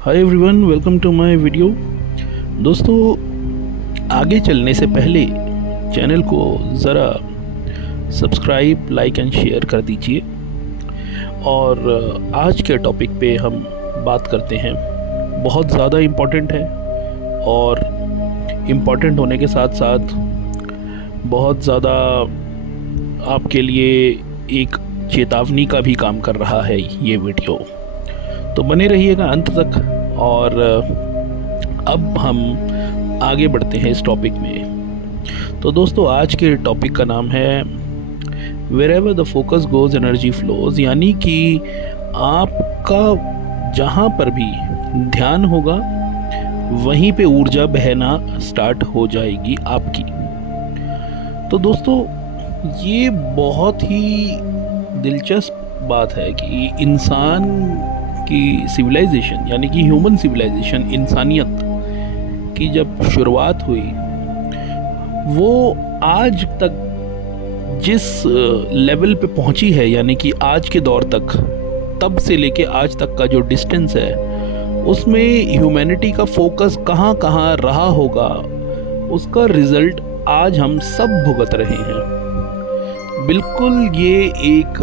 Hi everyone, welcome to my video. दोस्तों, आगे चलने से पहले चैनल को ज़रा सब्सक्राइब, लाइक एंड शेयर कर दीजिए। और आज के टॉपिक पे हम बात करते हैं, बहुत ज़्यादा इम्पॉर्टेंट है और इम्पॉर्टेंट होने के साथ साथ बहुत ज़्यादा आपके लिए एक चेतावनी का भी काम कर रहा है ये वीडियो। तो बने रहिएगा अंत तक। और अब हम आगे बढ़ते हैं इस टॉपिक में। तो दोस्तों, आज के टॉपिक का नाम है wherever the focus goes energy flows, यानी कि आपका जहाँ पर भी ध्यान होगा वहीं पे ऊर्जा बहना स्टार्ट हो जाएगी आपकी। तो दोस्तों, ये बहुत ही दिलचस्प बात है कि इंसान की सिविलाइजेशन, यानी कि ह्यूमन सिविलाइजेशन, इंसानियत की जब शुरुआत हुई, वो आज तक जिस लेवल पे पहुंची है, यानी कि आज के दौर तक, तब से लेके आज तक का जो डिस्टेंस है, उसमें ह्यूमैनिटी का फोकस कहाँ कहाँ रहा होगा, उसका रिजल्ट आज हम सब भुगत रहे हैं। बिल्कुल ये एक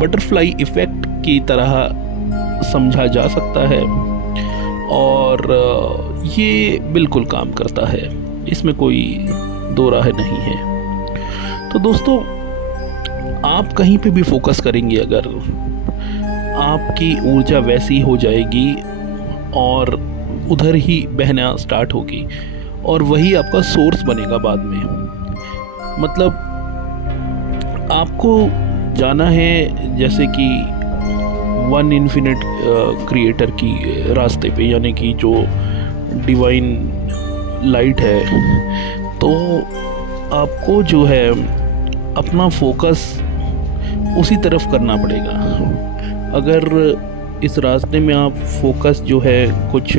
बटरफ्लाई इफ़ेक्ट की तरह समझा जा सकता है और ये बिल्कुल काम करता है, इसमें कोई दो राह नहीं है। तो दोस्तों, आप कहीं पे भी फोकस करेंगे, अगर आपकी ऊर्जा वैसी हो जाएगी और उधर ही बहना स्टार्ट होगी और वही आपका सोर्स बनेगा बाद में। मतलब आपको जाना है जैसे कि वन इन्फिनिट क्रिएटर की रास्ते पे, यानी कि जो डिवाइन लाइट है, तो आपको जो है अपना फोकस उसी तरफ करना पड़ेगा। अगर इस रास्ते में आप फोकस जो है कुछ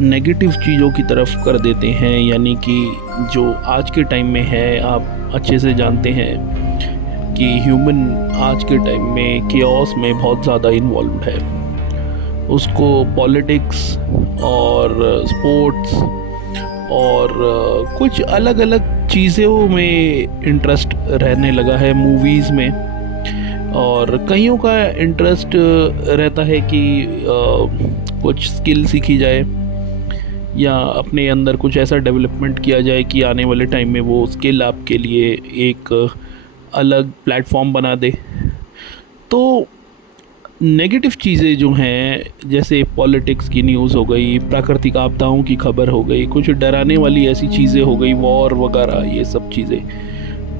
नेगेटिव चीज़ों की तरफ कर देते हैं, यानी कि जो आज के टाइम में है, आप अच्छे से जानते हैं कि ह्यूमन आज के टाइम में केओस में बहुत ज़्यादा इन्वॉल्व्ड है। उसको पॉलिटिक्स और स्पोर्ट्स और कुछ अलग अलग चीज़ों में इंटरेस्ट रहने लगा है, मूवीज़ में। और कईयों का इंटरेस्ट रहता है कि कुछ स्किल सीखी जाए या अपने अंदर कुछ ऐसा डेवलपमेंट किया जाए कि आने वाले टाइम में वो स्किल आपके लिए एक अलग प्लेटफॉर्म बना दे। तो नेगेटिव चीज़ें जो हैं, जैसे पॉलिटिक्स की न्यूज़ हो गई, प्राकृतिक आपदाओं की खबर हो गई, कुछ डराने वाली ऐसी चीज़ें हो गई, वॉर वगैरह, ये सब चीज़ें,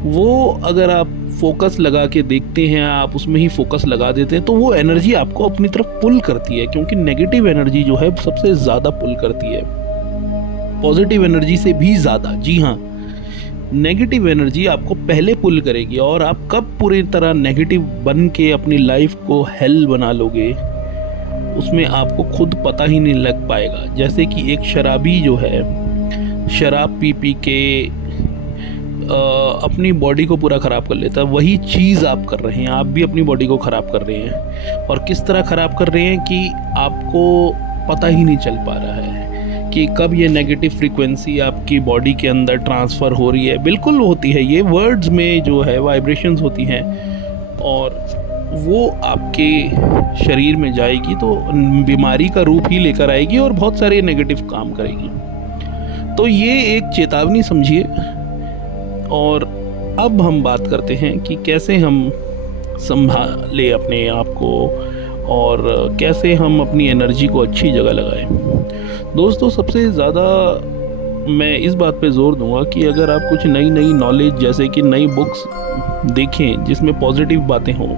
वो अगर आप फोकस लगा के देखते हैं, आप उसमें ही फोकस लगा देते हैं, तो वो एनर्जी आपको अपनी तरफ पुल करती है। क्योंकि नेगेटिव एनर्जी जो है सबसे ज़्यादा पुल करती है, पॉजिटिव एनर्जी से भी ज़्यादा। जी हाँ, नेगेटिव एनर्जी आपको पहले पुल करेगी। और आप कब पूरी तरह नेगेटिव बन के अपनी लाइफ को हेल बना लोगे, उसमें आपको खुद पता ही नहीं लग पाएगा। जैसे कि एक शराबी जो है, शराब पी पी के अपनी बॉडी को पूरा ख़राब कर लेता है, वही चीज़ आप कर रहे हैं। आप भी अपनी बॉडी को ख़राब कर रहे हैं, और किस तरह ख़राब कर रहे हैं कि आपको पता ही नहीं चल पा रहा है कि कब ये नेगेटिव फ्रीक्वेंसी आपकी बॉडी के अंदर ट्रांसफ़र हो रही है। बिल्कुल होती है, ये वर्ड्स में जो है वाइब्रेशंस होती हैं, और वो आपके शरीर में जाएगी तो बीमारी का रूप ही लेकर आएगी और बहुत सारे नेगेटिव काम करेगी। तो ये एक चेतावनी समझिए। और अब हम बात करते हैं कि कैसे हम संभालें अपने आप को और कैसे हम अपनी एनर्जी को अच्छी जगह लगाएं। दोस्तों, सबसे ज़्यादा मैं इस बात पे ज़ोर दूंगा कि अगर आप कुछ नई नई नॉलेज, जैसे कि नई बुक्स देखें जिसमें पॉजिटिव बातें हों,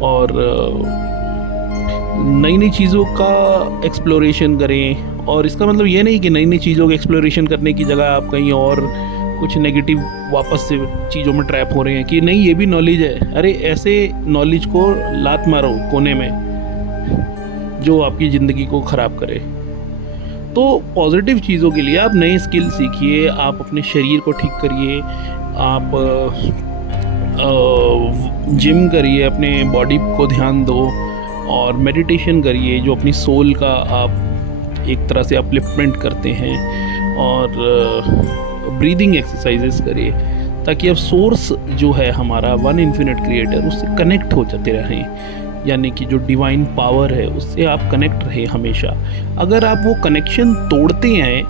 और नई नई चीज़ों का एक्सप्लोरेशन करें। और इसका मतलब ये नहीं कि नई नई चीज़ों का एक्सप्लोरेशन करने की जगह आप कहीं और कुछ नेगेटिव वापस से चीज़ों में ट्रैप हो रहे हैं कि नहीं ये भी नॉलेज है। अरे, ऐसे नॉलेज को लात मारो कोने में जो आपकी ज़िंदगी को ख़राब करे। तो पॉजिटिव चीज़ों के लिए आप नए स्किल सीखिए, आप अपने शरीर को ठीक करिए, आप जिम करिए, अपने बॉडी को ध्यान दो और मेडिटेशन करिए, जो अपनी सोल का आप एक तरह से अपलिफ्टमेंट करते हैं और ब्रीदिंग एक्सरसाइजेस करें, ताकि अब सोर्स जो है हमारा वन इन्फिनिट क्रिएटर, उससे कनेक्ट हो जाते रहें, यानी कि जो डिवाइन पावर है उससे आप कनेक्ट रहे हमेशा। अगर आप वो कनेक्शन तोड़ते हैं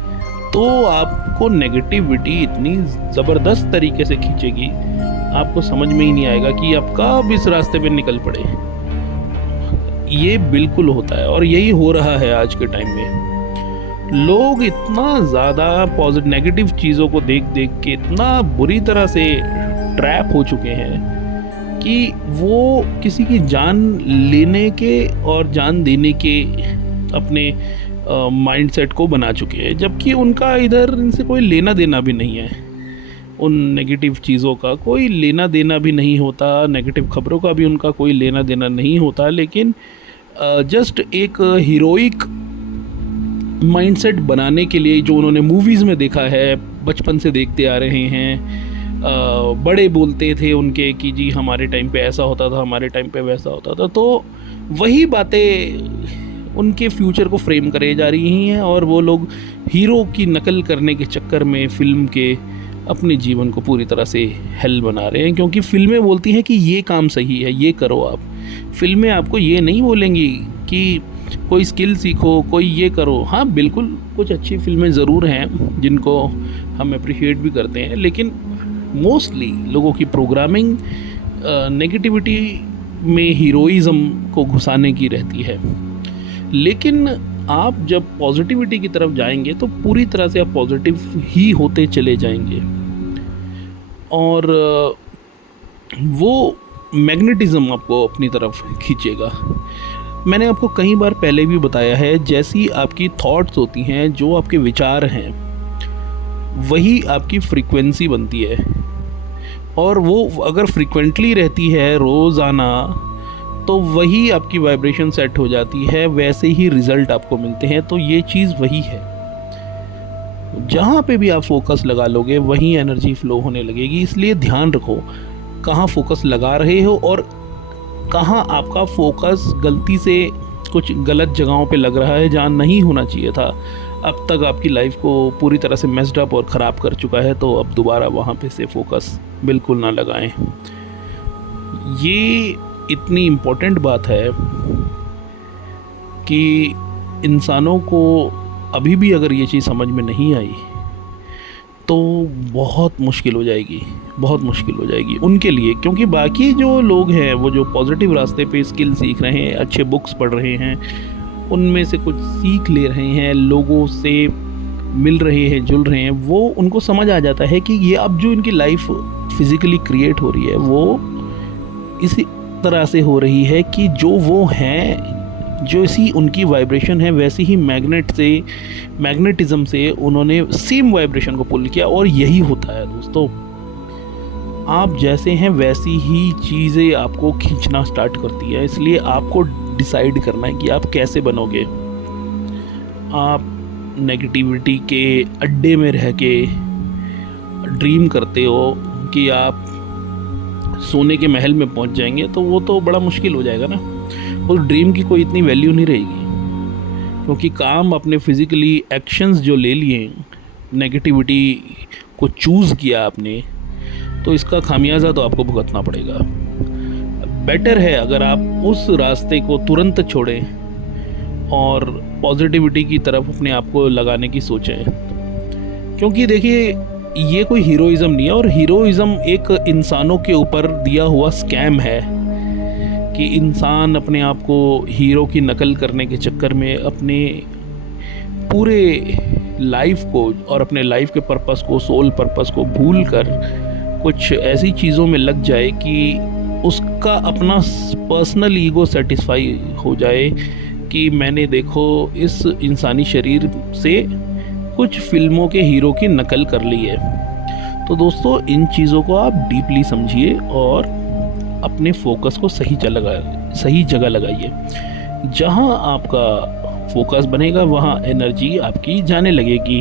तो आपको नेगेटिविटी इतनी ज़बरदस्त तरीके से खींचेगी, आपको समझ में ही नहीं आएगा कि आप कब इस रास्ते पे निकल पड़े। ये बिल्कुल होता है और यही हो रहा है आज के टाइम में। लोग इतना ज़्यादा पॉजिटिव नेगेटिव चीज़ों को देख देख के इतना बुरी तरह से ट्रैप हो चुके हैं कि वो किसी की जान लेने के और जान देने के अपने माइंडसेट को बना चुके हैं, जबकि उनका इधर इनसे कोई लेना देना भी नहीं है। उन नेगेटिव चीज़ों का कोई लेना देना भी नहीं होता, नेगेटिव खबरों का भी उनका कोई लेना देना नहीं होता, लेकिन जस्ट एक हीरोइक माइंडसेट बनाने के लिए जो उन्होंने मूवीज़ में देखा है, बचपन से देखते आ रहे हैं, बड़े बोलते थे उनके कि जी हमारे टाइम पे ऐसा होता था, हमारे टाइम पे वैसा होता था, तो वही बातें उनके फ्यूचर को फ्रेम करे जा रही हैं और वो लोग हीरो की नकल करने के चक्कर में फिल्म के अपने जीवन को पूरी तरह से हेल बना रहे हैं। क्योंकि फिल्में बोलती हैं कि ये काम सही है, ये करो आप। फिल्में आपको ये नहीं बोलेंगी कि कोई स्किल सीखो, कोई ये करो। हाँ बिल्कुल, कुछ अच्छी फिल्में ज़रूर हैं जिनको हम अप्रिशिएट भी करते हैं, लेकिन मोस्टली लोगों की प्रोग्रामिंग नेगेटिविटी में हीरोइज़म को घुसाने की रहती है। लेकिन आप जब पॉजिटिविटी की तरफ जाएंगे तो पूरी तरह से आप पॉजिटिव ही होते चले जाएंगे और वो मैग्नेटिज्म आपको अपनी तरफ खींचेगा। मैंने आपको कई बार पहले भी बताया है, जैसी आपकी थॉट्स होती हैं, जो आपके विचार हैं, वही आपकी फ्रीक्वेंसी बनती है और वो अगर फ्रीक्वेंटली रहती है रोज़ाना, तो वही आपकी वाइब्रेशन सेट हो जाती है, वैसे ही रिज़ल्ट आपको मिलते हैं। तो ये चीज़ वही है, जहाँ पे भी आप फोकस लगा लोगे वहीं एनर्जी फ्लो होने लगेगी। इसलिए ध्यान रखो कहाँ फोकस लगा रहे हो और कहाँ आपका फोकस गलती से कुछ गलत जगहों पे लग रहा है जहाँ नहीं होना चाहिए था। अब तक आपकी लाइफ को पूरी तरह से मेस्ड अप और ख़राब कर चुका है, तो अब दोबारा वहाँ पे से फोकस बिल्कुल ना लगाएं। ये इतनी इम्पोर्टेंट बात है कि इंसानों को अभी भी अगर ये चीज़ समझ में नहीं आई तो बहुत मुश्किल हो जाएगी, बहुत मुश्किल हो जाएगी उनके लिए। क्योंकि बाकी जो लोग हैं, वो जो पॉजिटिव रास्ते पे स्किल सीख रहे हैं, अच्छे बुक्स पढ़ रहे हैं, उनमें से कुछ सीख ले रहे हैं, लोगों से मिल रहे हैं, जुल रहे हैं, वो उनको समझ आ जाता है कि ये अब जो इनकी लाइफ फिज़िकली क्रिएट हो रही है वो इसी तरह से हो रही है कि जो वो हैं, जो सी उनकी वाइब्रेशन है, वैसी ही मैग्नेटिज्म से उन्होंने सेम वाइब्रेशन को पुल किया। और यही होता है दोस्तों, आप जैसे हैं वैसी ही चीज़ें आपको खींचना स्टार्ट करती है। इसलिए आपको डिसाइड करना है कि आप कैसे बनोगे। आप नेगेटिविटी के अड्डे में रह के ड्रीम करते हो कि आप सोने के महल में पहुंच जाएंगे, तो वो तो बड़ा मुश्किल हो जाएगा ना। उस ड्रीम की कोई इतनी वैल्यू नहीं रहेगी, क्योंकि काम अपने फिज़िकली एक्शंस जो ले लिए, नेगेटिविटी को चूज़ किया आपने, तो इसका खामियाजा तो आपको भुगतना पड़ेगा। बेटर है अगर आप उस रास्ते को तुरंत छोड़ें और पॉजिटिविटी की तरफ अपने आप को लगाने की सोचें। क्योंकि देखिए, ये कोई हीरोइज़म नहीं है, और हीरोइज़म एक इंसानों के ऊपर दिया हुआ स्कैम है कि इंसान अपने आप को हीरो की नकल करने के चक्कर में अपने पूरे लाइफ को और अपने लाइफ के पर्पस को, सोल पर्पस को भूल कर कुछ ऐसी चीज़ों में लग जाए कि उसका अपना पर्सनल ईगो सेटिस्फाई हो जाए कि मैंने देखो इस इंसानी शरीर से कुछ फिल्मों के हीरो की नकल कर ली है। तो दोस्तों, इन चीज़ों को आप डीपली समझिए और अपने फोकस को सही जगह लगाइए। जहाँ आपका फोकस बनेगा वहाँ एनर्जी आपकी जाने लगेगी।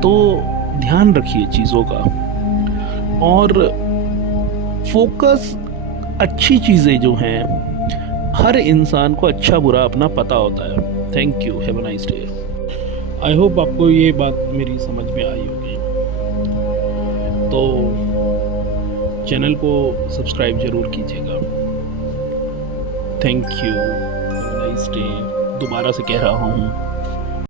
तो ध्यान रखिए चीज़ों का, और फोकस अच्छी चीज़ें जो हैं, हर इंसान को अच्छा बुरा अपना पता होता है। Thank you, have a nice day. I hope आपको ये बात मेरी समझ में आई होगी। तो चैनल को सब्सक्राइब ज़रूर कीजिएगा। Thank you, have a nice day. दोबारा से कह रहा हूँ